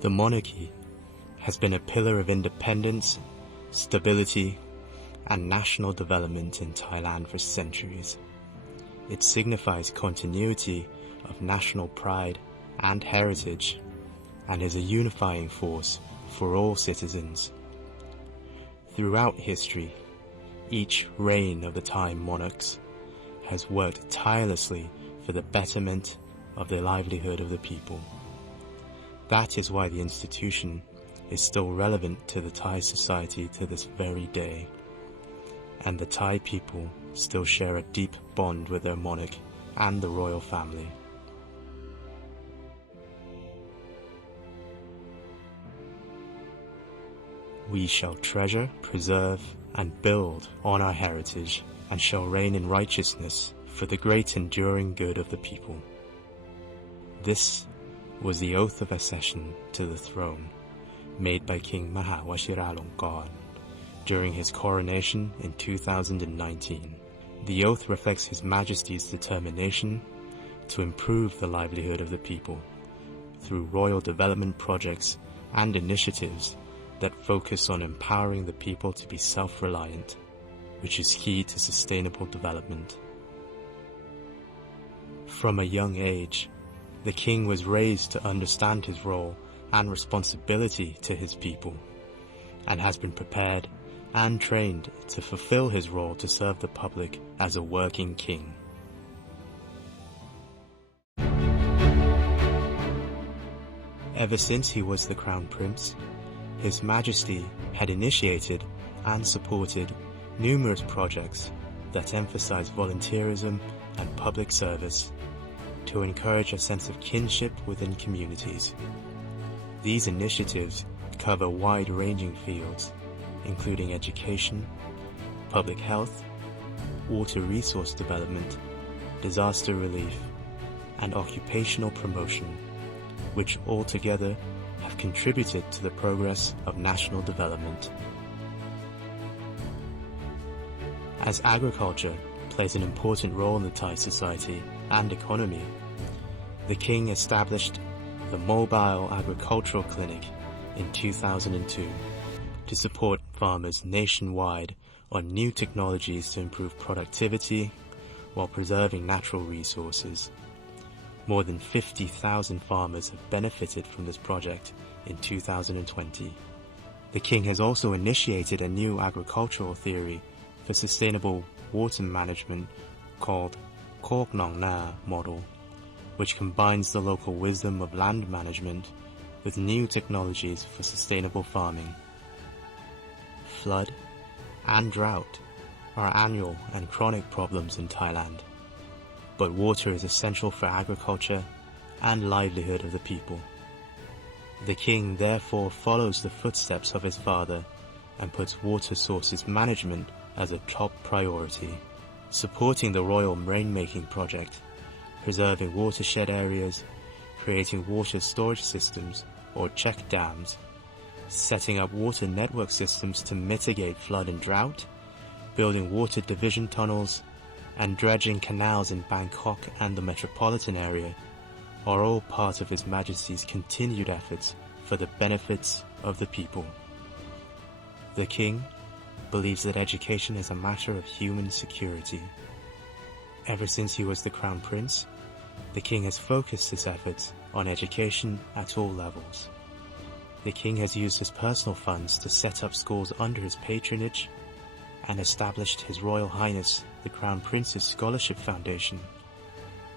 The monarchy has been a pillar of independence, stability, and national development in Thailand for centuries. It signifies continuity of national pride and heritage, and is a unifying force for all citizens. Throughout history, each reign of the Thai monarchs has worked tirelessly for the betterment of the livelihood of the people. That is why the institution is still relevant to the Thai society to this very day, and the Thai people still share a deep bond with their monarch and the royal family. We shall treasure, preserve, and build on our heritage, and shall reign in righteousness for the great enduring good of the people. This was the oath of accession to the throne made by King Maha Vajiralongkorn during his coronation in 2019. The oath reflects His Majesty's determination to improve the livelihood of the people through royal development projects and initiatives that focus on empowering the people to be self-reliant, which is key to sustainable development. From a young age, the king was raised to understand his role and responsibility to his people, and has been prepared and trained to fulfill his role to serve the public as a working king. Ever since he was the Crown Prince, His Majesty had initiated and supported numerous projects that emphasize volunteerism and public service to encourage a sense of kinship within communities. These initiatives cover wide-ranging fields, including education, public health, water resource development, disaster relief, and occupational promotion, which altogether have contributed to the progress of national development. As agriculture plays an important role in the Thai society and economy, the king established the Mobile Agricultural Clinic in 2002 to support farmers nationwide on new technologies to improve productivity while preserving natural resources. More than 50,000 farmers have benefited from this project in 2020. The king has also initiated a new agricultural theory for sustainable water management called Kok Nong Na model, which combines the local wisdom of land management with new technologies for sustainable farming. Flood and drought are annual and chronic problems in Thailand, but water is essential for agriculture and livelihood of the people. The king therefore follows the footsteps of his father and puts water sources management as a top priority, supporting the royal rainmaking project, preserving watershed areas, creating water storage systems or check dams, setting up water network systems to mitigate flood and drought, building water division tunnels, and dredging canals in Bangkok and the metropolitan area are all part of His Majesty's continued efforts for the benefits of the people. The king believes that education is a matter of human security. Ever since he was the Crown Prince, the king has focused his efforts on education at all levels. The king has used his personal funds to set up schools under his patronage and established His Royal Highness the Crown Prince's Scholarship Foundation,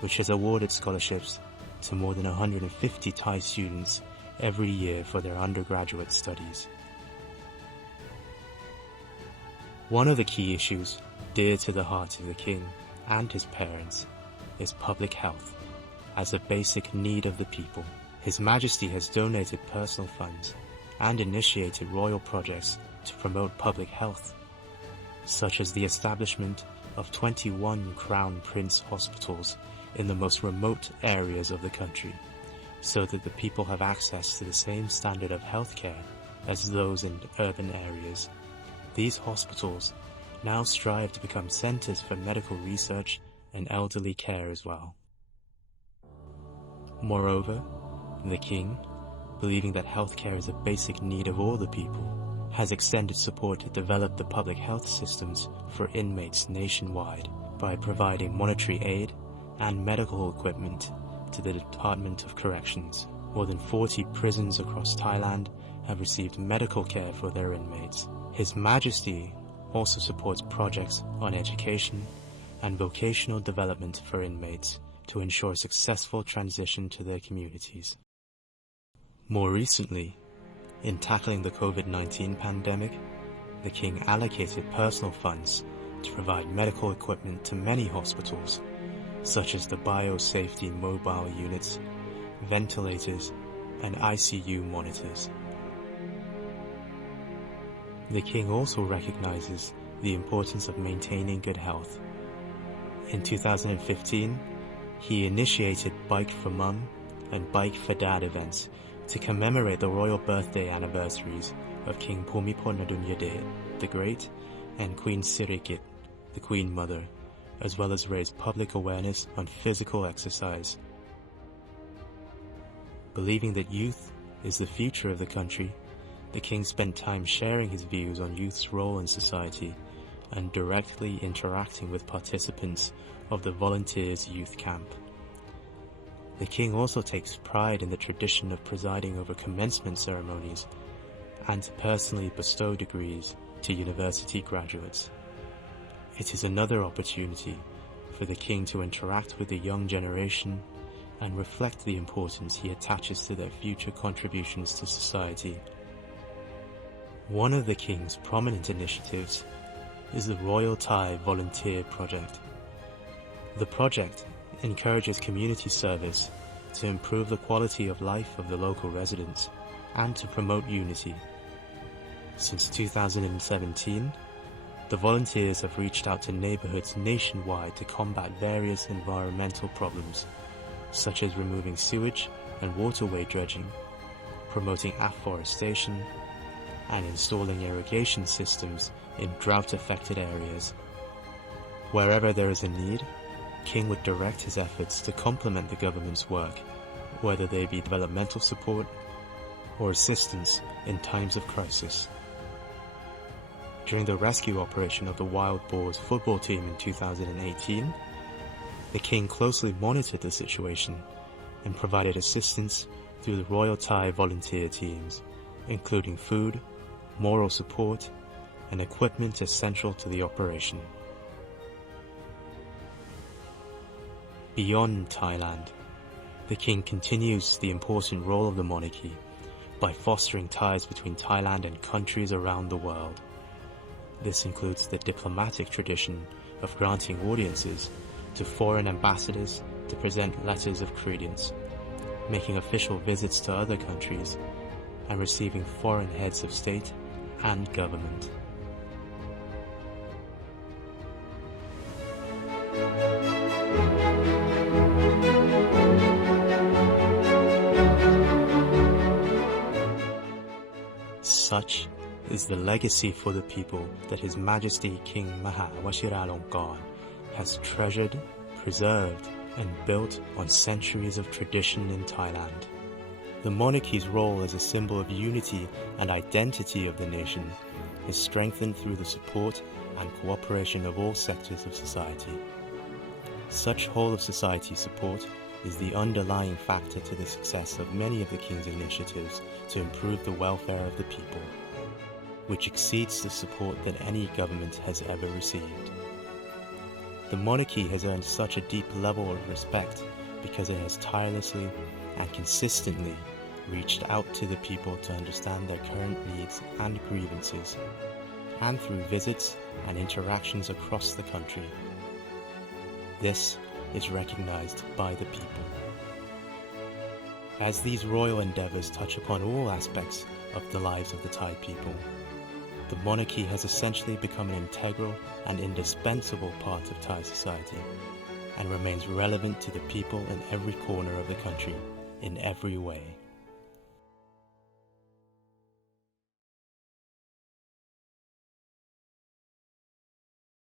which has awarded scholarships to more than 150 Thai students every year for their undergraduate studies. One of the key issues dear to the heart of the king and his parents is public health as a basic need of the people. His Majesty has donated personal funds and initiated royal projects to promote public health, such as the establishment of 21 Crown Prince hospitals in the most remote areas of the country, so that the people have access to the same standard of healthcare as those in urban areas. These hospitals now strive to become centers for medical research and elderly care as well. Moreover, the king believing that healthcare is a basic need of all the people, has extended support to develop the public health systems for inmates nationwide by providing monetary aid and medical equipment to the Department of Corrections. More than 40 prisons across Thailand have received medical care for their inmates. His Majesty also supports projects on education and vocational development for inmates to ensure successful transition to their communities. More recently, in tackling the COVID-19 pandemic, the King allocated personal funds to provide medical equipment to many hospitals, such as the biosafety mobile units, ventilators, and ICU monitors. The King also recognizes the importance of maintaining good health. In 2015, he initiated Bike for Mum and Bike for Dad events to commemorate the royal birthday anniversaries of King Bhumibol Adulyadej the Great and Queen Sirikit, the Queen Mother, as well as raise public awareness on physical exercise. Believing that youth is the future of the country, the King spent time sharing his views on youth's role in society and directly interacting with participants of the Volunteers Youth Camp. The King also takes pride in the tradition of presiding over commencement ceremonies and to personally bestow degrees to university graduates. It is another opportunity for the King to interact with the young generation and reflect the importance he attaches to their future contributions to society. One of the King's prominent initiatives is the Royal Thai Volunteer Project. The project encourages community service to improve the quality of life of the local residents and to promote unity. Since 2017, the volunteers have reached out to neighborhoods nationwide to combat various environmental problems, such as removing sewage and waterway dredging, promoting afforestation, and installing irrigation systems in drought-affected areas. Wherever there is a need, King would direct his efforts to complement the government's work, whether they be developmental support or assistance in times of crisis. During the rescue operation of the Wild Boars football team in 2018, the King closely monitored the situation and provided assistance through the Royal Thai volunteer teams, including food, moral support, and equipment essential to the operation. Beyond Thailand, the King continues the important role of the monarchy by fostering ties between Thailand and countries around the world. This includes the diplomatic tradition of granting audiences to foreign ambassadors to present letters of credence, making official visits to other countries, and receiving foreign heads of state and government. Such is the legacy for the people that His Majesty King Maha Vajiralongkorn has treasured, preserved, and built on centuries of tradition in Thailand. The monarchy's role as a symbol of unity and identity of the nation is strengthened through the support and cooperation of all sectors of society. Such whole-of-society support is the underlying factor to the success of many of the King's initiatives to improve the welfare of the people, which exceeds the support that any government has ever received. The monarchy has earned such a deep level of respect because it has tirelessly and consistently reached out to the people to understand their current needs and grievances, and through visits and interactions across the country. This is recognized by the people. As these royal endeavors touch upon all aspects of the lives of the Thai people, the monarchy has essentially become an integral and indispensable part of Thai society, and remains relevant to the people in every corner of the country, in every way.